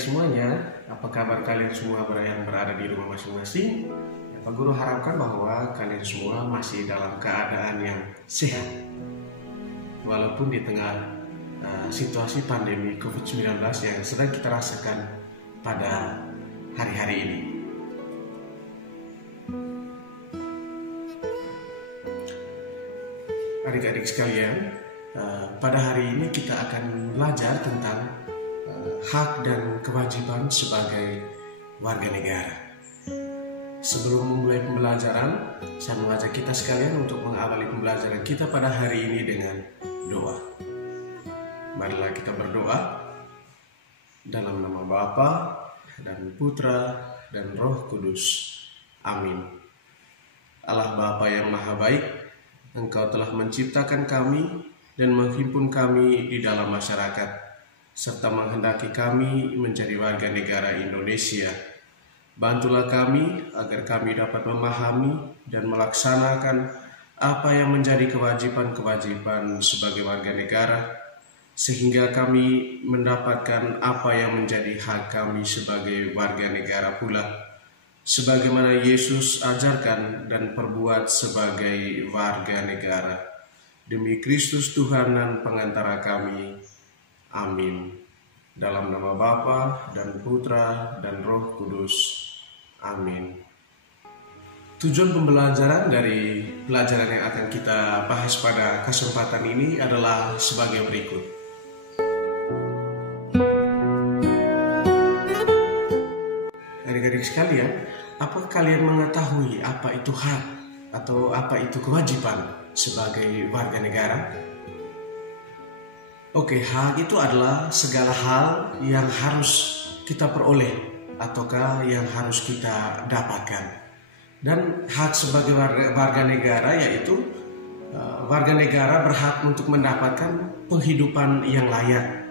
semuanya, apa kabar kalian semua yang berada di rumah masing-masing? Ya, Pak Guru harapkan bahwa kalian semua masih dalam keadaan yang sehat. Walaupun di tengah situasi pandemi COVID-19 yang sedang kita rasakan pada hari-hari ini. Adik-adik sekalian, pada hari ini kita akan belajar tentang hak dan kewajiban sebagai warga negara. Sebelum memulai pembelajaran, saya mengajak kita sekalian untuk mengawali pembelajaran kita pada hari ini dengan doa. Marilah kita berdoa dalam nama Bapa dan Putra dan Roh Kudus. Amin. Allah Bapa yang Maha Baik, Engkau telah menciptakan kami dan menghimpun kami di dalam masyarakat, serta menghendaki kami menjadi warga negara Indonesia. Bantulah kami agar kami dapat memahami dan melaksanakan apa yang menjadi kewajiban-kewajiban sebagai warga negara, sehingga kami mendapatkan apa yang menjadi hak kami sebagai warga negara pula, sebagaimana Yesus ajarkan dan perbuat sebagai warga negara. Demi Kristus Tuhan dan pengantara kami. Amin. Dalam nama Bapa dan Putra dan Roh Kudus. Amin. Tujuan pembelajaran dari pelajaran yang akan kita bahas pada kesempatan ini adalah sebagai berikut. Adik-adik sekalian, apakah kalian mengetahui apa itu hak atau apa itu kewajiban sebagai warga negara? Oke, hak itu adalah segala hal yang harus kita peroleh ataukah yang harus kita dapatkan. Dan hak sebagai warga negara yaitu warga negara berhak untuk mendapatkan penghidupan yang layak,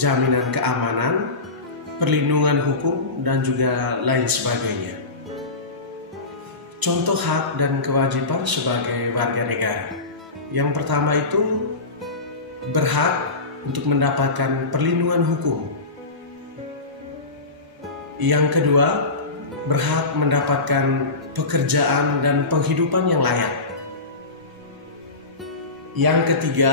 jaminan keamanan, perlindungan hukum, dan juga lain sebagainya. Contoh hak dan kewajiban sebagai warga negara. Yang pertama itu berhak untuk mendapatkan perlindungan hukum. Yang kedua, berhak mendapatkan pekerjaan dan penghidupan yang layak. Yang ketiga,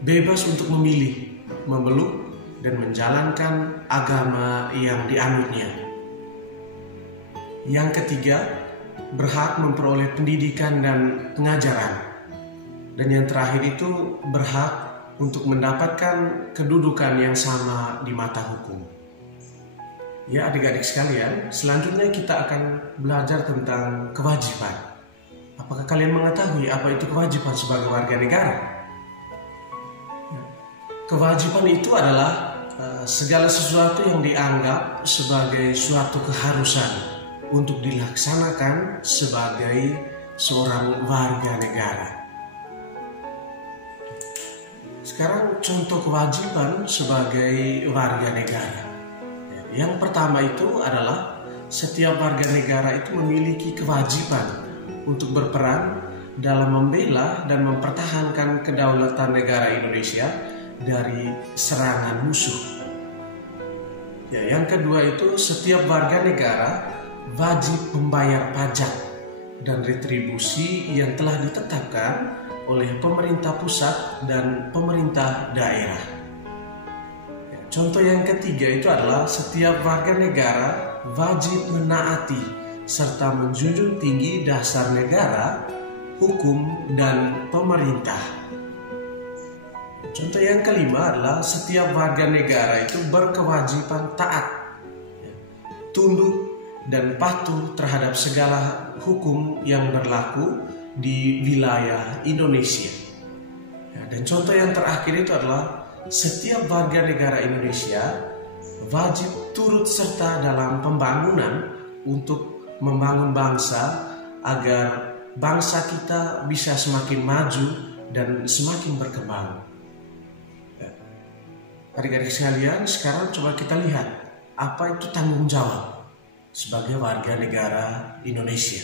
bebas untuk memilih, memeluk, dan menjalankan agama yang dianutnya. Yang ketiga, berhak memperoleh pendidikan dan pengajaran. Dan yang terakhir itu berhak untuk mendapatkan kedudukan yang sama di mata hukum. Ya, adik-adik sekalian, selanjutnya kita akan belajar tentang kewajiban. Apakah kalian mengetahui apa itu kewajiban sebagai warga negara? Kewajiban itu adalah segala sesuatu yang dianggap sebagai suatu keharusan untuk dilaksanakan sebagai seorang warga negara. Sekarang contoh kewajiban sebagai warga negara. Yang pertama itu adalah setiap warga negara itu memiliki kewajiban untuk berperan dalam membela dan mempertahankan kedaulatan negara Indonesia dari serangan musuh. Yang kedua itu setiap warga negara wajib membayar pajak dan retribusi yang telah ditetapkan oleh pemerintah pusat dan pemerintah daerah. Contoh yang ketiga itu adalah setiap warga negara wajib menaati serta menjunjung tinggi dasar negara, hukum, dan pemerintah. Contoh yang kelima adalah setiap warga negara itu berkewajiban taat, tunduk, dan patuh terhadap segala hukum yang berlaku di wilayah Indonesia. Dan contoh yang terakhir itu adalah setiap warga negara Indonesia wajib turut serta dalam pembangunan untuk membangun bangsa agar bangsa kita bisa semakin maju dan semakin berkembang. Adik-adik sekalian, sekarang coba kita lihat apa itu tanggung jawab sebagai warga negara Indonesia.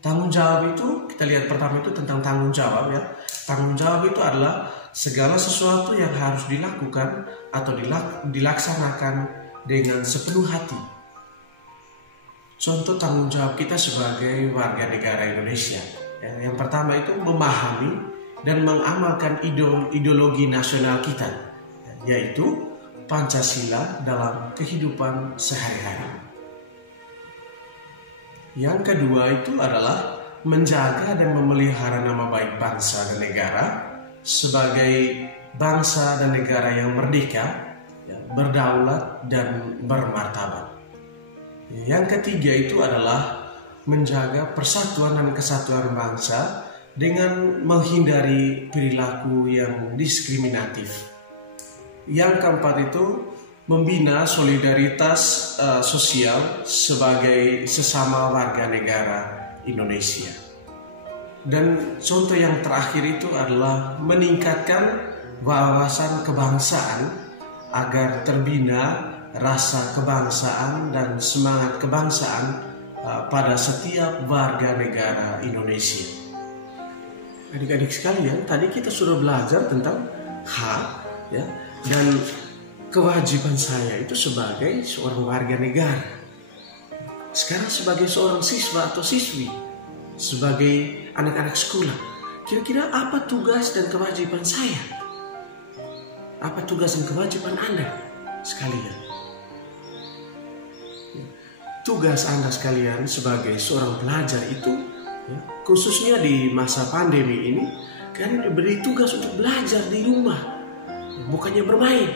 Tanggung jawab itu, kita lihat pertama itu tentang tanggung jawab ya. Tanggung jawab itu adalah segala sesuatu yang harus dilakukan atau dilaksanakan dengan sepenuh hati. Contoh tanggung jawab kita sebagai warga negara Indonesia. Yang pertama itu memahami dan mengamalkan ideologi nasional kita, yaitu Pancasila dalam kehidupan sehari-hari. Yang kedua itu adalah menjaga dan memelihara nama baik bangsa dan negara sebagai bangsa dan negara yang merdeka, berdaulat dan bermartabat. Yang ketiga itu adalah menjaga persatuan dan kesatuan bangsa dengan menghindari perilaku yang diskriminatif. Yang keempat itu membina solidaritas sosial sebagai sesama warga negara Indonesia. Dan contoh yang terakhir itu adalah meningkatkan wawasan kebangsaan agar terbina rasa kebangsaan dan semangat kebangsaan pada setiap warga negara Indonesia. Adik-adik sekalian, tadi kita sudah belajar tentang hak dan kewajiban saya itu sebagai seorang warga negara. Sekarang sebagai seorang siswa atau siswi, sebagai anak-anak sekolah, kira-kira apa tugas dan kewajiban saya? Apa tugas dan kewajiban Anda sekalian? Tugas Anda sekalian sebagai seorang pelajar itu, khususnya di masa pandemi ini, kalian diberi tugas untuk belajar di rumah, bukannya bermain.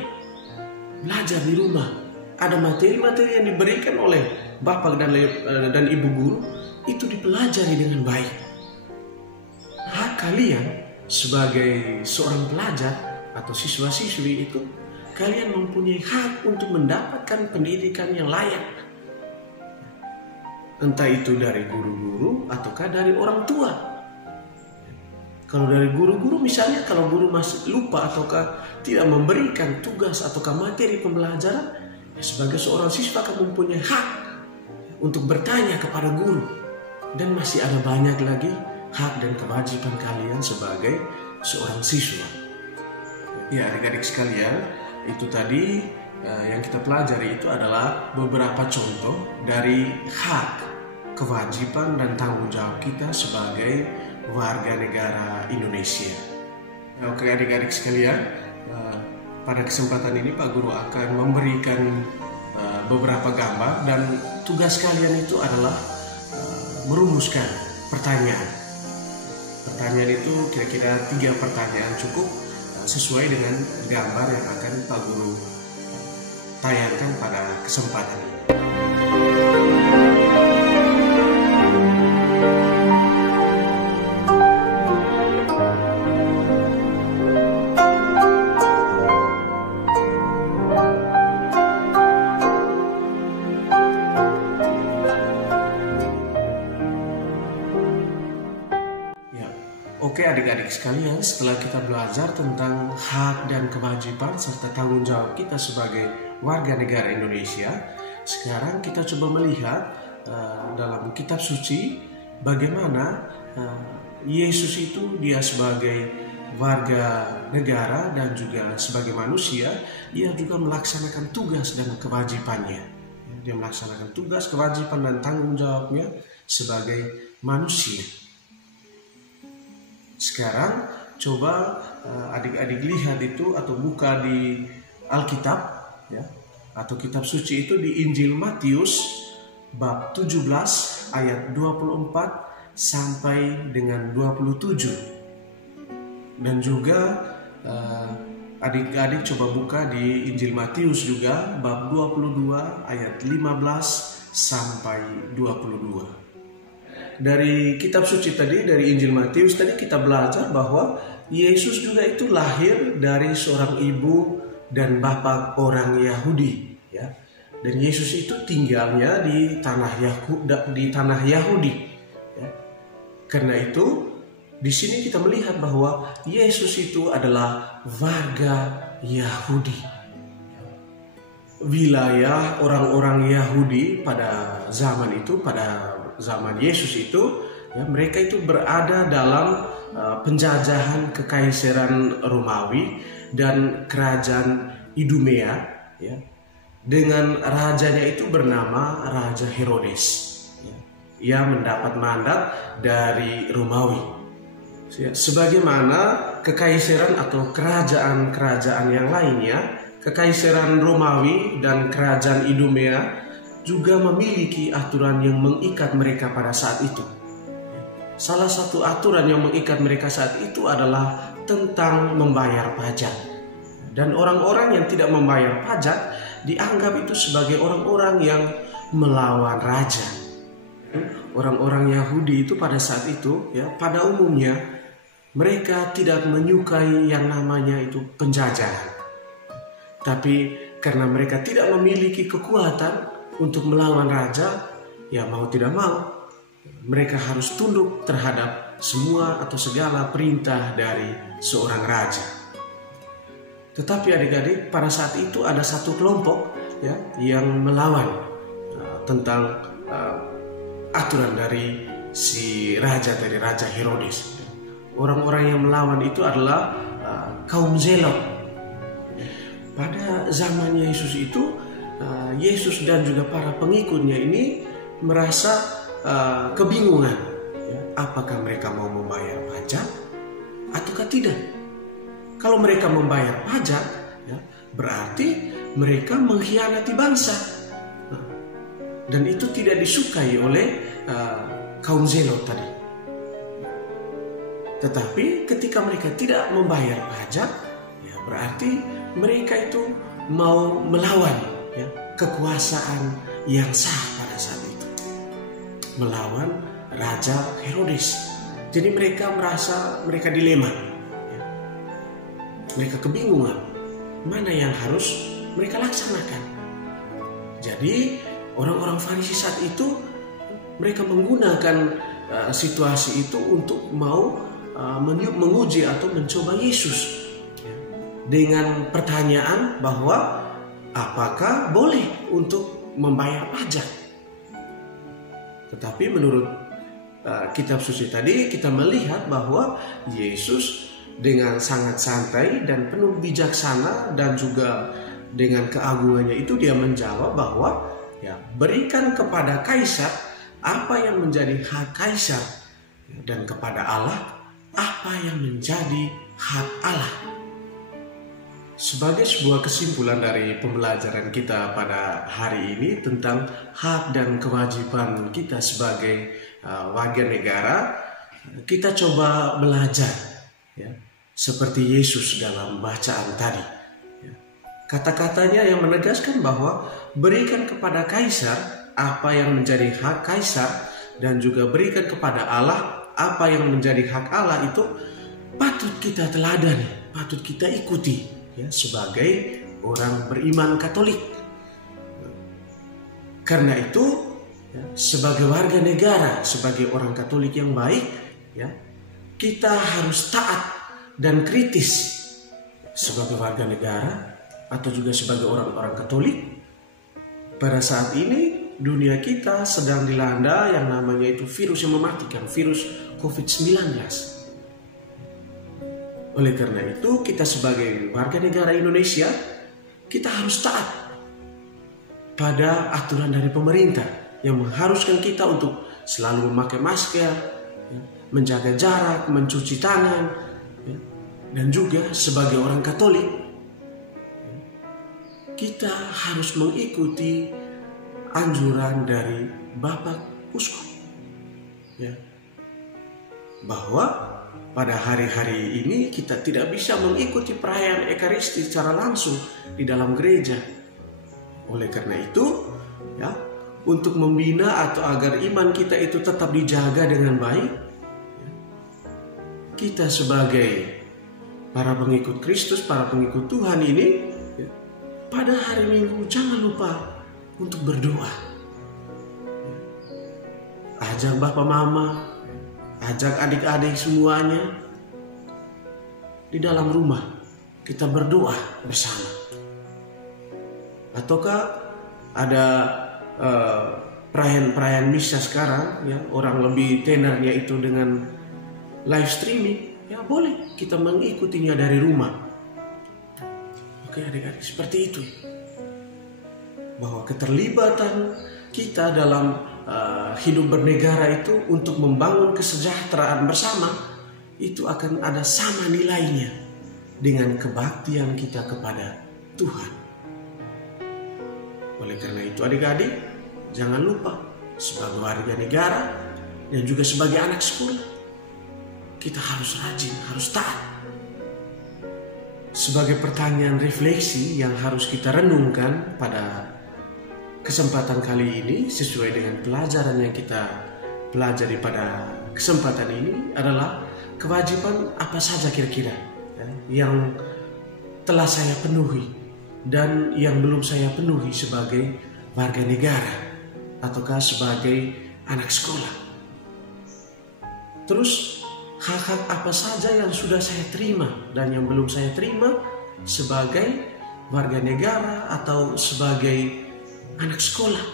Belajar di rumah. Ada materi-materi yang diberikan oleh Bapak dan Ibu guru, itu dipelajari dengan baik. Hak kalian sebagai seorang pelajar atau siswa-siswi itu, kalian mempunyai hak untuk mendapatkan pendidikan yang layak. Entah itu dari guru-guru ataukah dari orang tua. Kalau dari guru-guru misalnya, kalau guru masih lupa ataukah tidak memberikan tugas ataukah materi pembelajaran, sebagai seorang siswa kamu mempunyai hak untuk bertanya kepada guru. Dan masih ada banyak lagi hak dan kewajiban kalian sebagai seorang siswa. Ya, adik-adik sekalian, itu tadi yang kita pelajari itu adalah beberapa contoh dari hak, kewajiban dan tanggung jawab kita sebagai warga negara Indonesia. Oke adik-adik sekalian, pada kesempatan ini Pak Guru akan memberikan beberapa gambar dan tugas kalian itu adalah merumuskan pertanyaan. Pertanyaan itu kira-kira 3 pertanyaan cukup sesuai dengan gambar yang akan Pak Guru tayangkan pada kesempatan ini. Oke adik-adik sekalian, setelah kita belajar tentang hak dan kewajiban serta tanggung jawab kita sebagai warga negara Indonesia, sekarang kita coba melihat dalam kitab suci bagaimana Yesus itu dia sebagai warga negara dan juga sebagai manusia, ia juga melaksanakan tugas dan kewajibannya. Dia melaksanakan tugas, kewajiban dan tanggung jawabnya sebagai manusia. Sekarang coba adik-adik lihat itu atau buka di Alkitab atau kitab suci itu di Injil Matius bab 17 ayat 24 sampai dengan 27. Dan juga adik-adik coba buka di Injil Matius juga bab 22 ayat 15 sampai 22. Dari kitab suci tadi, dari Injil Matius tadi kita belajar bahwa Yesus juga itu lahir dari seorang ibu dan bapak orang Yahudi, ya. Dan Yesus itu tinggalnya di tanah Yahudi, ya. Karena itu di sini kita melihat bahwa Yesus itu adalah warga Yahudi. Wilayah orang-orang Yahudi pada zaman itu, pada zaman Yesus itu Ya, mereka itu berada dalam penjajahan kekaisaran Romawi dan kerajaan Idumea, ya, dengan rajanya itu bernama Raja Herodes. Ya. Ia mendapat mandat dari Romawi. Ya, sebagaimana kekaisaran atau kerajaan-kerajaan yang lainnya, kekaisaran Romawi dan kerajaan Idumea juga memiliki aturan yang mengikat mereka pada saat itu. Salah satu aturan yang mengikat mereka saat itu adalah tentang membayar pajak. Dan orang-orang yang tidak membayar pajak dianggap itu sebagai orang-orang yang melawan raja. Orang-orang Yahudi itu pada saat itu, ya, pada umumnya mereka tidak menyukai yang namanya itu penjajahan. Tapi karena mereka tidak memiliki kekuatan untuk melawan raja, ya mau tidak mau mereka harus tunduk terhadap semua atau segala perintah dari seorang raja. Tetapi adik-adik, pada saat itu ada satu kelompok, ya, yang melawan tentang aturan dari si raja, dari Raja Herodes. Orang-orang yang melawan itu adalah kaum Zelot. Pada zaman Yesus itu, Yesus dan juga para pengikutnya ini merasa kebingungan, ya, apakah mereka mau membayar pajak ataukah tidak. Kalau mereka membayar pajak, ya, berarti mereka mengkhianati bangsa, dan itu tidak disukai oleh kaum Zelot tadi. Tetapi ketika mereka tidak membayar pajak, ya, berarti mereka itu mau melawan, ya, kekuasaan yang sah pada saat itu, melawan Raja Herodes. Jadi mereka merasa mereka dilema, ya. Mereka kebingungan mana yang harus mereka laksanakan. Jadi orang-orang Farisi saat itu mereka menggunakan situasi itu untuk mau menguji atau mencoba Yesus, ya, dengan pertanyaan bahwa apakah boleh untuk membayar pajak. Tetapi menurut kitab suci tadi kita melihat bahwa Yesus dengan sangat santai dan penuh bijaksana dan juga dengan keagungannya itu dia menjawab bahwa, ya, berikan kepada kaisar apa yang menjadi hak kaisar, dan kepada Allah apa yang menjadi hak Allah. Sebagai sebuah kesimpulan dari pembelajaran kita pada hari ini tentang hak dan kewajiban kita sebagai warga negara, kita coba belajar, ya, seperti Yesus dalam bacaan tadi. Ya. Kata-katanya yang menegaskan bahwa berikan kepada kaisar apa yang menjadi hak kaisar dan juga berikan kepada Allah apa yang menjadi hak Allah, itu patut kita teladani, patut kita ikuti, ya, sebagai orang beriman Katolik. Karena itu, ya, sebagai warga negara, sebagai orang Katolik yang baik, ya, kita harus taat dan kritis sebagai warga negara atau juga sebagai orang-orang Katolik. Pada saat ini dunia kita sedang dilanda yang namanya itu virus yang mematikan, virus COVID-19. Oleh karena itu kita sebagai warga negara Indonesia, kita harus taat pada aturan dari pemerintah yang mengharuskan kita untuk selalu memakai masker, ya, menjaga jarak, mencuci tangan, ya, dan juga sebagai orang Katolik, ya, kita harus mengikuti anjuran dari Bapak Uskup, ya, bahwa pada hari-hari ini kita tidak bisa mengikuti perayaan Ekaristi secara langsung di dalam gereja. Oleh karena itu, ya, untuk membina atau agar iman kita itu tetap dijaga dengan baik, ya, kita sebagai para pengikut Kristus, para pengikut Tuhan ini, ya, pada hari Minggu jangan lupa untuk berdoa. Ya. Ajak Bapak Mama, ajak adik-adik semuanya di dalam rumah, kita berdoa bersama. Ataukah ada perayaan-perayaan misa sekarang, ya orang lebih tenarnya itu dengan live streaming, ya boleh kita mengikutinya dari rumah. Oke adik-adik, seperti itu. Bahwa keterlibatan kita dalam hidup bernegara itu untuk membangun kesejahteraan bersama, itu akan ada sama nilainya dengan kebaktian kita kepada Tuhan. Oleh karena itu adik-adik, jangan lupa sebagai warga negara dan juga sebagai anak sekolah, kita harus rajin, harus taat. Sebagai pertanyaan refleksi yang harus kita renungkan pada kesempatan kali ini sesuai dengan pelajaran yang kita pelajari pada kesempatan ini adalah kewajiban apa saja kira-kira yang telah saya penuhi dan yang belum saya penuhi sebagai warga negara ataukah sebagai anak sekolah. Terus hak-hak apa saja yang sudah saya terima dan yang belum saya terima sebagai warga negara atau sebagai anak sekolah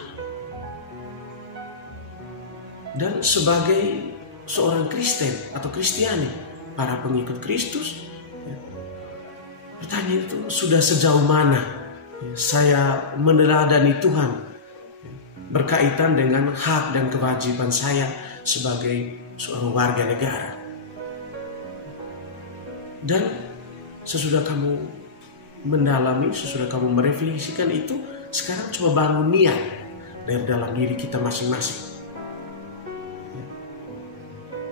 dan sebagai seorang Kristen atau Kristiani, para pengikut Kristus. Pertanyaan itu sudah sejauh mana saya meneladani Tuhan berkaitan dengan hak dan kewajiban saya sebagai seorang warga negara. Dan sesudah kamu mendalami, sesudah kamu merefleksikan itu, sekarang coba bangun niat dari dalam diri kita masing-masing.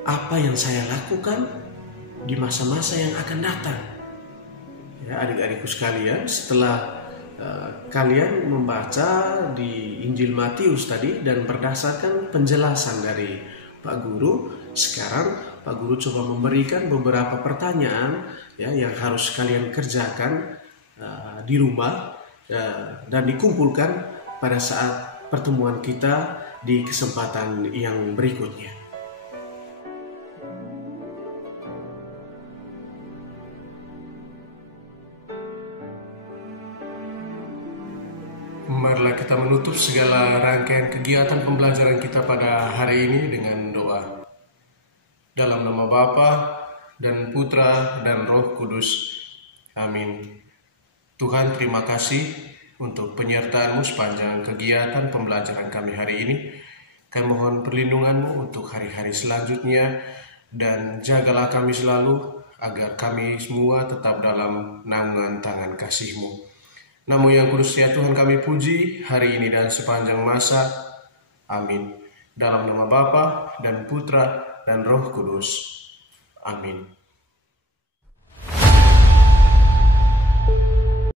Apa yang saya lakukan di masa-masa yang akan datang? Ya, adik-adikku sekalian, setelah kalian membaca di Injil Matius tadi dan berdasarkan penjelasan dari Pak Guru, sekarang Pak Guru coba memberikan beberapa pertanyaan ya yang harus kalian kerjakan di rumah dan dikumpulkan pada saat pertemuan kita di kesempatan yang berikutnya. Marilah kita menutup segala rangkaian kegiatan pembelajaran kita pada hari ini dengan doa. Dalam nama Bapa dan Putra dan Roh Kudus. Amin. Tuhan, terima kasih untuk penyertaan-Mu sepanjang kegiatan pembelajaran kami hari ini. Kami mohon perlindungan-Mu untuk hari-hari selanjutnya dan jagalah kami selalu agar kami semua tetap dalam naungan tangan kasih-Mu. Namu yang kudus ya Tuhan kami puji hari ini dan sepanjang masa. Amin. Dalam nama Bapa dan Putra dan Roh Kudus. Amin.